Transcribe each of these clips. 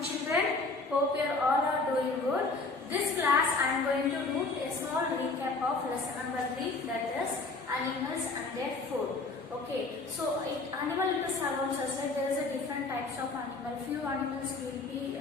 morning children. Hope you all are doing good. This class I am going to do a small recap of lesson number 3, that is animals and their food. Okay, so animal it surrounds us, like there is a different types of animal. Few animals will be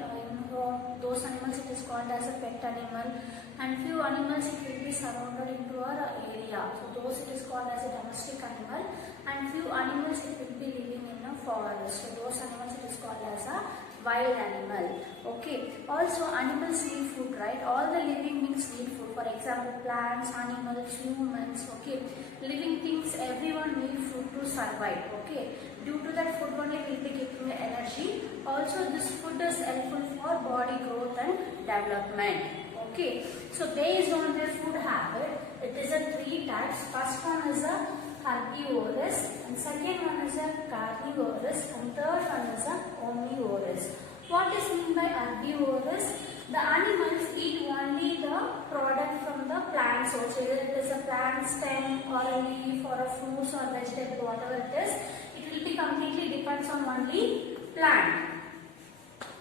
those animals it is called as a pet animal, and few animals it will be surrounded into our area. So those it is called as a domestic animal, and few animals it will be living in a forest. So those animals it is called as a wild animal. Okay, also animals need food, right? All the living beings need food. For example, plants, animals, humans. Okay, living things, everyone need food to survive. Okay, due to that food only will be getting the energy. Also this food is helpful for body growth and development. Okay, so based on their food habit, it is a 3 types. First one is a herbivorous, and second one is a carnivorous, and third one is a omnivorous. What is meant by herbivorous? The animals eat only the product from the plant source, whether it is a plant stem or a leaf or a fruit or vegetable, whatever it is, it will be completely depends on only plant.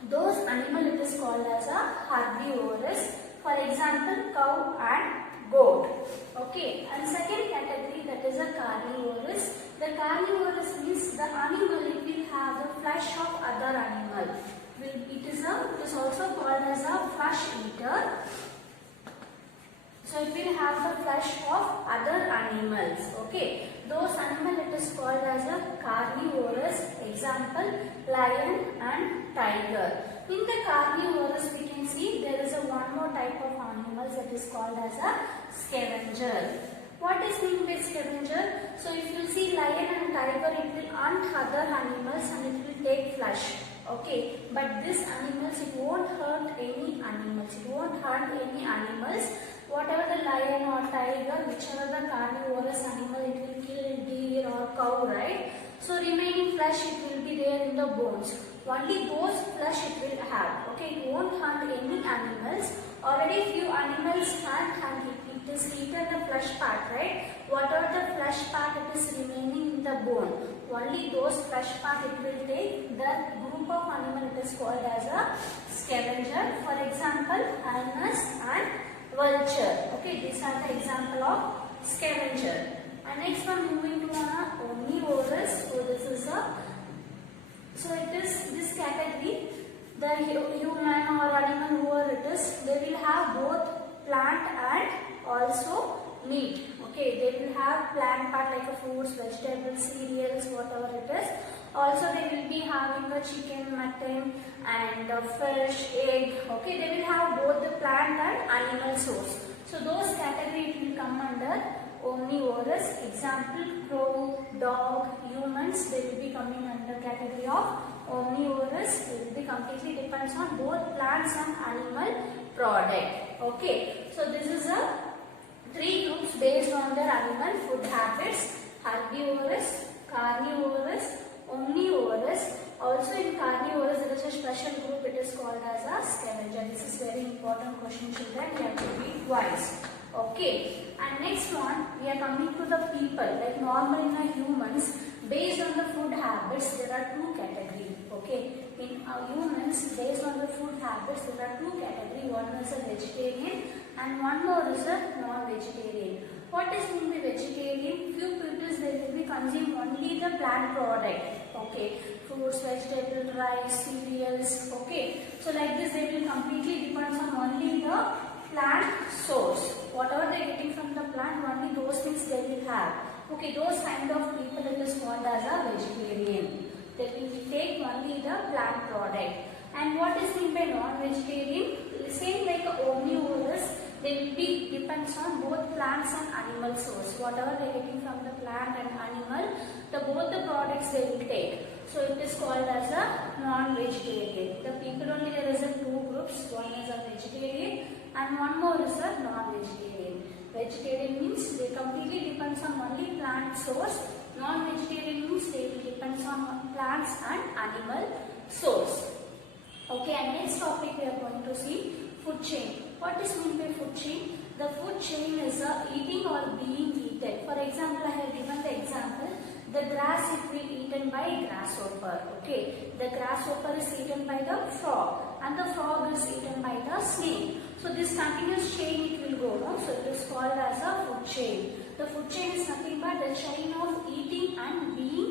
Those animal it is called as a herbivorous. For example, cow and goat. Okay, and second category, that is a carnivorous. The carnivorous means the animal it will have the flesh of other animal. It is also called as a flesh eater. So it will have the flesh of other animals. Okay, those animal it is called as a carnivorous. Example, lion and tiger. In the carnivorous we can see there is a one more type of animals that is called as a scavenger. What is meant by scavenger? So if you see lion and tiger, it will hunt other animals and it will take flesh. Okay, but these animals it won't hurt any animals. It won't hunt any animals. Whatever the lion or tiger, whichever the carnivorous animal, it will kill deer or cow, right? So remaining flesh it will be there in the bones. Only those flesh it will have. Okay, it won't hunt any animals. Already few animals hunt it is eaten the flesh part, right? Whatever the flesh part it is remaining in the bone, only those flesh part it will take. The group of animal it is called as a scavenger. For example, hyenas and vulture. Okay, these are the example of scavenger. And next one, moving to omnivorous. So this is this category, the human or animal whoever it is, they will have both plant and also meat. Okay, they will have plant part like fruits, vegetables, cereals, whatever it is. Also they will be having the chicken, mutton and fish, egg. Okay, they will have both the plant and animal source. So those category it will come under omnivorous. Example, crow, dog, humans, they will be coming under category of omnivorous. It will be completely depends on both plants and animal product. Okay, so this is a 3 groups based on their animal food habits: herbivorous, carnivorous, omnivorous. Also in carnivorous there is a special group, it is called as a scavenger. This is very important question, children, you have to read twice. Okay, and next one we are coming to the people. Like normal in a humans, based on the food habits there are 2 categories. Okay, in humans based on the food habits there are 2 categories. One is a vegetarian and one more is a non-vegetarian. What is mean by vegetarian? Few people they will be consume only the plant product. Okay, fruits, vegetables, rice, cereals. Okay, so like this they will completely depend on only the plant source. Whatever they are getting from the plant, only those things they will have. Okay, those kind of people it is called as a vegetarian. They will take only the plant product. And what is meant by non-vegetarian? Same like omnivorous, they will be depends on both plants and animal source. Whatever they are getting from the plant and animal, both the products they will take. So it is called as a non-vegetarian. The people only there is a 2 groups. One is a vegetarian and one more is a non-vegetarian. Vegetarian means they completely depends on only plant source. Non-vegetarian means they will depends on plants and animal source. Okay, and next topic we are going to see food chain. What is meant by food chain? The food chain is eating or being eaten. For example, I have given the example. The grass is being eaten by grasshopper. Okay, the grasshopper is eaten by the frog. is eaten by the snake. So this continuous chain it will go, no? So it is called as a food chain. The food chain is nothing but the chain of eating and being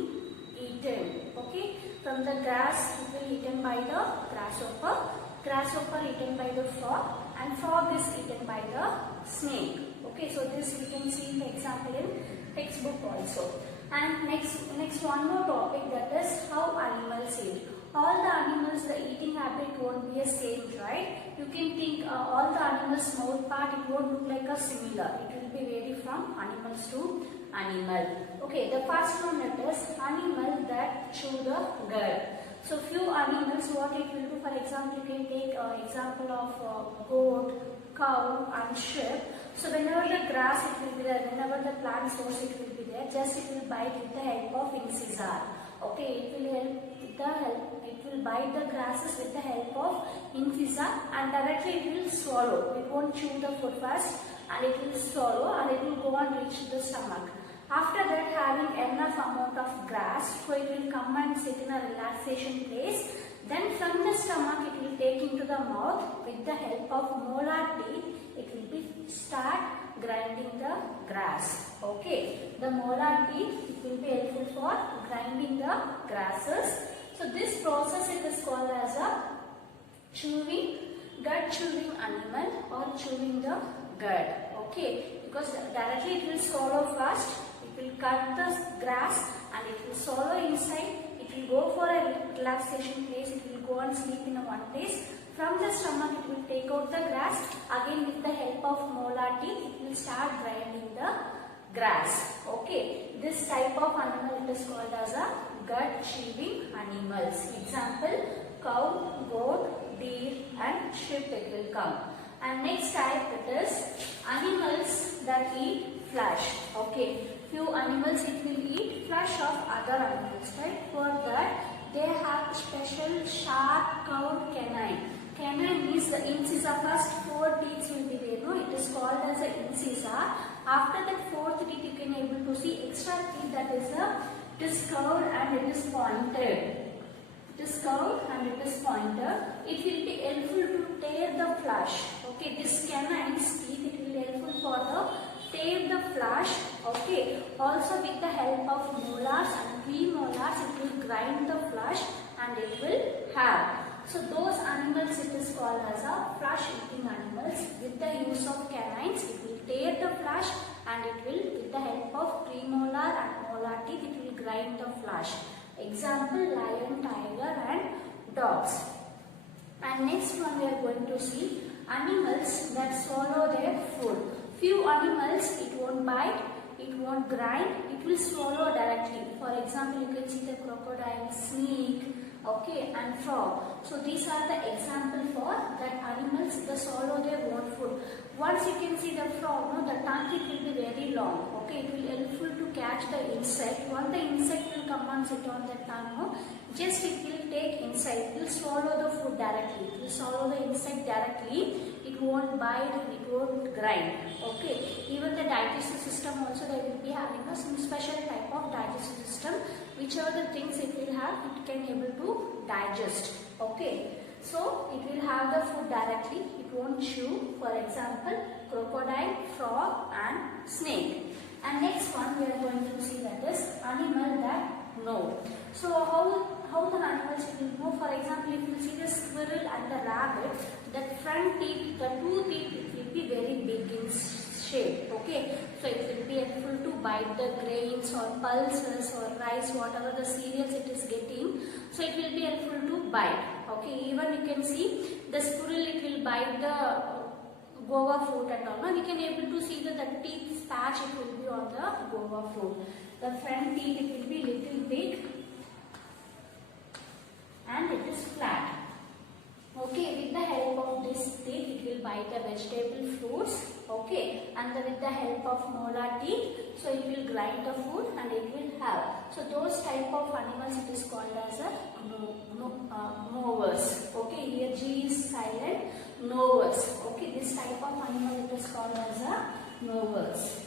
eaten. Okay, from the grass it will be eaten by the grasshopper eaten by the frog, and frog is eaten by the snake. Okay, so this we can see in the example in textbook also. And next one more topic, that is how animals eat. All the animals, the eating habit won't be the same, right? You can think all the animals' mouth part, it won't look like a similar. It will be vary from animals to animal. Okay, the first one, that is animal that chew the cud. So few animals, what it will do, for example, you can take example of goat, cow and sheep. So whenever the grass it will be there, whenever the plant source it will be there, just it will bite with the help of incisor. Okay, it will help with the help. It will bite the grasses with the help of incisor, and directly it will swallow. It won't chew the food first, and it will swallow, and it will go and reach the stomach. After that, having enough amount of grass, so it will come and sit in a relaxation place. Then from the stomach, it will take into the mouth with the help of molar teeth. It will be start grinding the grass. Okay, the molar teeth it will be helpful for grinding the grasses. So this process it is called as a gut chewing animal or chewing the cud. Okay, because directly it will swallow first. It will cut the grass and it will swallow inside. It will go for a relaxation place. It will go and sleep in a one place. From the stomach, it will take out the grass. Again, with the help of molar teeth, it will start grinding the grass. Okay, this type of animal it is called as a gut chewing animals. Example: cow, goat, deer, and sheep. It will come. And next type it is animals that eat flesh. Okay, few animals it will eat flesh of other animals. Right? For that, they have special sharp curved canine. Canine means the incisor. First 4 teeth will be there. No, it is called as an incisor. After that 4th teeth, you can able to see extra teeth, that is it is curved and it is pointed. It is curved and it is pointed. It will be helpful to tear the flesh. Okay, this canine's teeth it will helpful for the tear the flesh. Okay, also with the help of molars and premolars, it will grind the flesh and it will have. So those animals it is called as a flesh eating animals. With the use of canines, it will tear the flesh and it will, with the help of premolar and molar teeth, it will grind the flesh. Example: lion, tiger and dogs. And next one we are going to see animals that swallow their food. Few animals it won't bite, it won't grind, it will swallow directly. For example, you can see the crocodile, snake, okay, and frog. So these are the example for that animals that swallow their own food. Once you can see the frog, no, the tongue it will be very long. Okay, it will helpful to catch the insect. Once the insect will come and sit on the tongue, no, just it will take inside. It will swallow the food directly. It will swallow the insect directly. It won't bite and it won't grind. Okay, even the digestive system also they will be having some special type of digestive system. Whichever the things it will have, it can able to digest. Okay, so it will have the food directly. It won't chew. For example, crocodile, frog, and snake. And next one we are going to see, that is animal that know. So how the animals will know? For example, if you see the squirrel and the rabbit, the front teeth, the 2 teeth, it will be very big in shape. Okay, so it will be helpful to bite the grains or pulses or rice, whatever the cereals it is getting. So it will be helpful to bite. Okay, even you can see the squirrel it will bite the guava fruit and all. Now we can able to see that the teeth patch it will be on the guava fruit. The front teeth it will be little big and it is flat. Okay, with the help of this teeth, it will bite the vegetable fruits. Okay, and with the help of molar teeth, so it will grind the food and it will have. So those type of animals it is called as a movers. Okay, here G is silent. Movers. Okay, this type of animal it is called as a movers.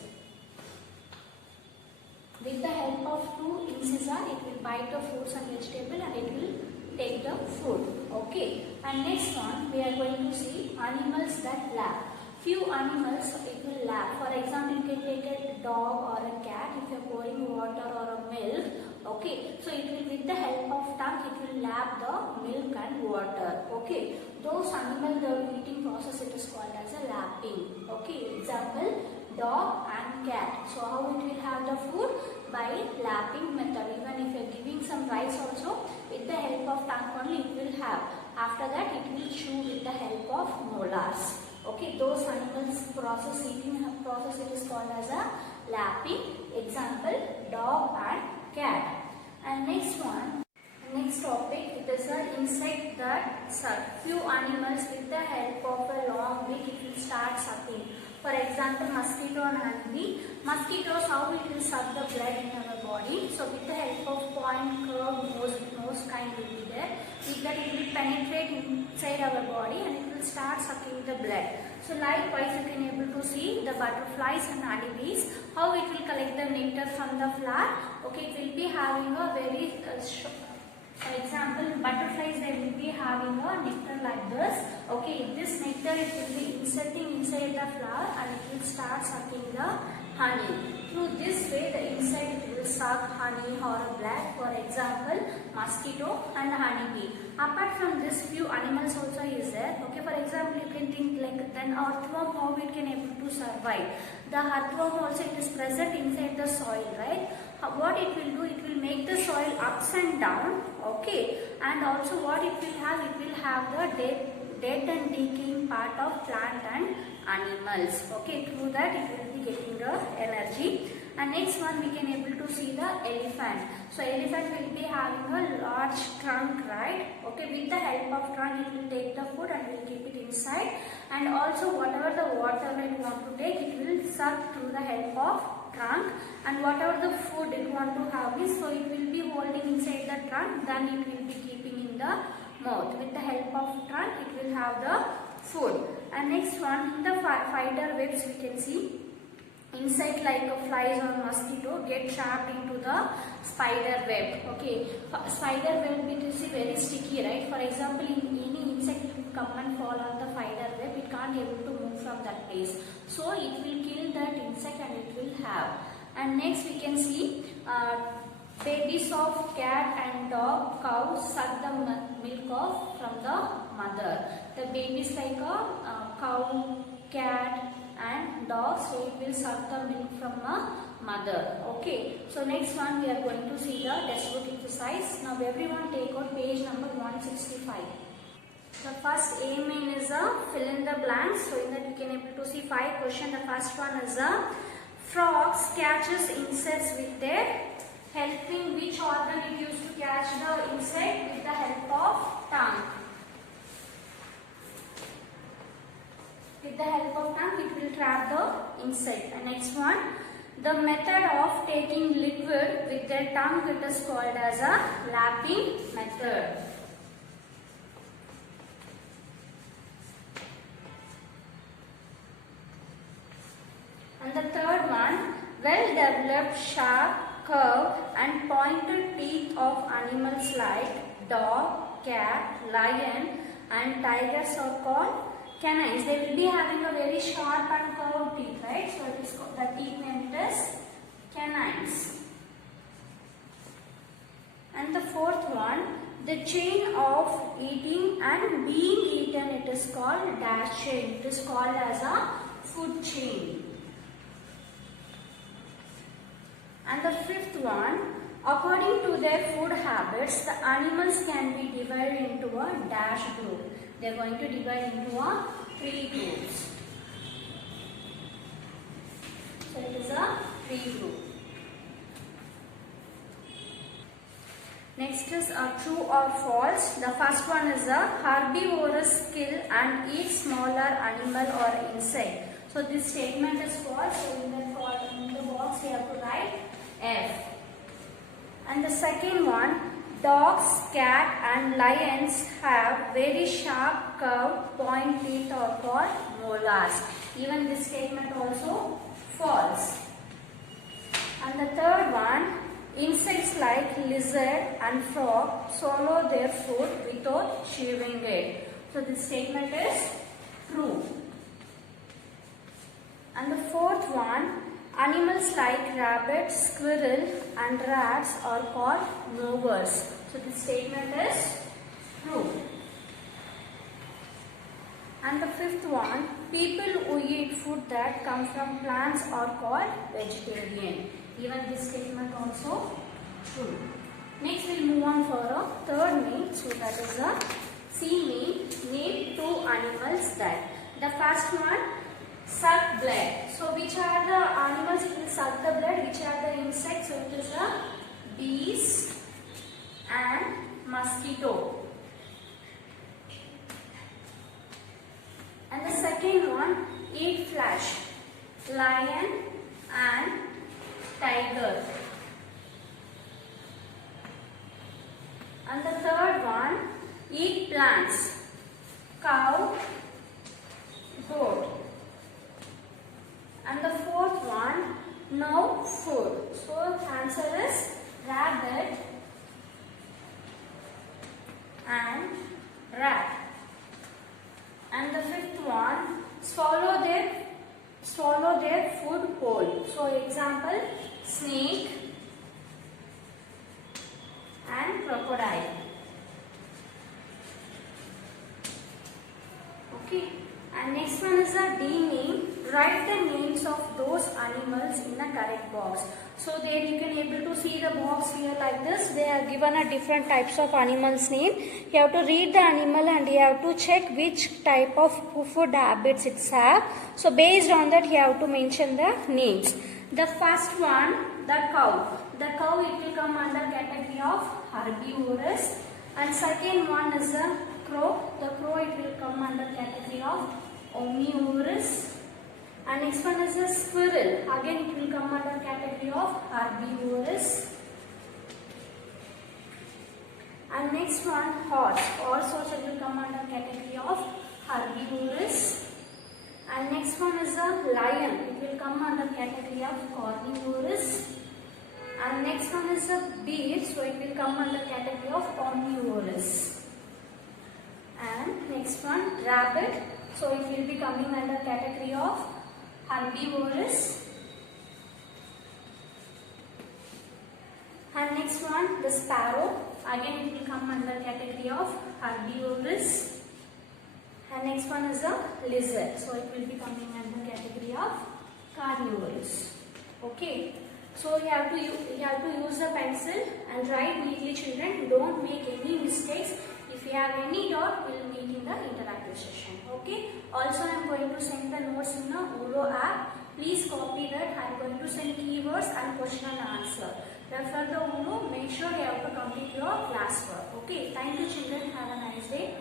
With the help of 2 incisors, it will bite the fruits and vegetable and it will take the food. Okay, And next one, we are going to see animals that lap. Few animals it will lap. For example, you can take a dog or a cat if you are pouring water or a milk. Okay, so it will, with the help of tongue, it will lap the milk and water. Okay, those animals, the eating process, it is called as a lapping. Okay, example, dog and cat. So how it will have the food? By lapping method. Even if you are giving some rice also, with the help of tongue only it will have. After that it will chew with the help of molars. Okay, those animals process, eating process, it is called as a lapping. Example, dog and cat. And next one, next topic, it is an insect that suck. Few animals with the help of a long beak it will start sucking. For example, mosquito and honeybee. Mosquitoes, how it will suck the blood in our body. So with the help of point, curve, nose kind will be there. With that it will penetrate inside our body and it will start sucking the blood. So likewise you can able to see the butterflies and honeybees, how it will collect the nectar from the flower. Okay, it will be having a very for example, butterflies, they will be having a nectar like this. Okay, this nectar it will be inserting inside the flower and it will start sucking the honey. Through this way, the insect will suck honey or blood. For example, mosquito and honeybee. Apart from this, few animals also is there. Okay, for example, you can think like then earthworm, how it can able to survive. The earthworm also it is present inside the soil, right? What it will do, it will make the soil ups and down. Okay, and also what it will have the dead and decaying part of plant and animals. Okay, through that it will be getting the energy. And next one we can able to see the elephant. So elephant will be having a large trunk, right? Okay, with the help of trunk it will take the food and will keep it inside. And also whatever the water it want to take, it will suck through the help of trunk, and whatever the food it want to have is, so it will be holding inside the trunk, then it will be keeping in the mouth. With the help of trunk it will have the food. And next one, in the spider webs we can see insect like a flies or mosquito get trapped into the spider web. Okay, spider web it is very sticky, right? For example, in any insect it will come and fall on the spider web, it can't able to move from that place. So it will kill that insect and it will have. And next we can see babies of cat and dog, cow suck the milk of from the mother. The babies like a cow, cat and dog, so it will suck the milk from a mother. Okay, so next one we are going to see the textbook exercise. Now everyone take out page number 165. The first A main is a fill in the blanks. So in that we can able to see 5 questions. The first one is a frogs catches insects with their helping which organ it used to catch the insect? With the help of tongue. With the help of tongue it will trap the insect. And next one, the method of taking liquid with their tongue, it is called as a lapping method. And the third one, well developed sharp, curved and pointed teeth of animals like dog, cat, lion and tigers are called canines. They will be having a very sharp and curved teeth, right? So it is called, the teeth name is canines. And the fourth one, the chain of eating and being eaten, it is called dash chain. It is called as a food chain. And the fifth one, according to their food habits, the animals can be divided into a dash group. They are going to divide into a 3 groups. So it is a 3 group. Next is a true or false. The first one is a herbivorous kill and eat smaller animal or insect. So this statement is false. So in the box we have to write F. And the second one, dogs, cat and lions have very sharp curved point teeth or called molars. Even this statement also false. And the third one, insects like lizard and frog swallow their food without chewing it. So this statement is true. And the fourth one, animals like rabbit, squirrel and rats are called movers. So this statement is true. And the fifth one, people who eat food that come from plants are called vegetarian. Even this statement also true. Next we'll move on for a third name. So that is a C name. Name two animals that. The first one, suck blood. So which are the animals it will suck the blood? Which are the insects? So it is a bees and mosquito. And the second one, eat flesh. Lion and tiger. And the third one, eat plants. Cow, goat. And the fourth one, no food. So answer is rabbit and rat. And the fifth one, swallow their food whole. So example, snake and crocodile. Okay. And next one is a D name. Write the names of those animals in the correct box. So there you can able to see the box here like this. They are given a different types of animals name. You have to read the animal and you have to check which type of food habits it has. So based on that you have to mention the names. The first one, the cow. The cow it will come under category of herbivorous. And second one is the crow. The crow it will come under category of omnivorous. And next one is the squirrel. Again it will come under category of herbivorous. And next one, horse. Horse also will come under category of herbivorous. And next one is the lion. It will come under category of carnivorous. And next one is the bear. So it will come under category of omnivorous. And next one, rabbit. So it will be coming under category of herbivorous. And next one, the sparrow. Again it will come under category of herbivorous. And next one is the lizard. So it will be coming under category of carnivorous. Okay. So you have to use the pencil and write neatly, children. Don't make any mistakes. If you have any doubt, we will meet in the interactive session. Okay. Also, I am going to send the notes in the Uno app. Please copy that. I am going to send keywords and question and answer. Refer the Uno. Make sure you have to complete your classwork. Okay. Thank you, children. Have a nice day.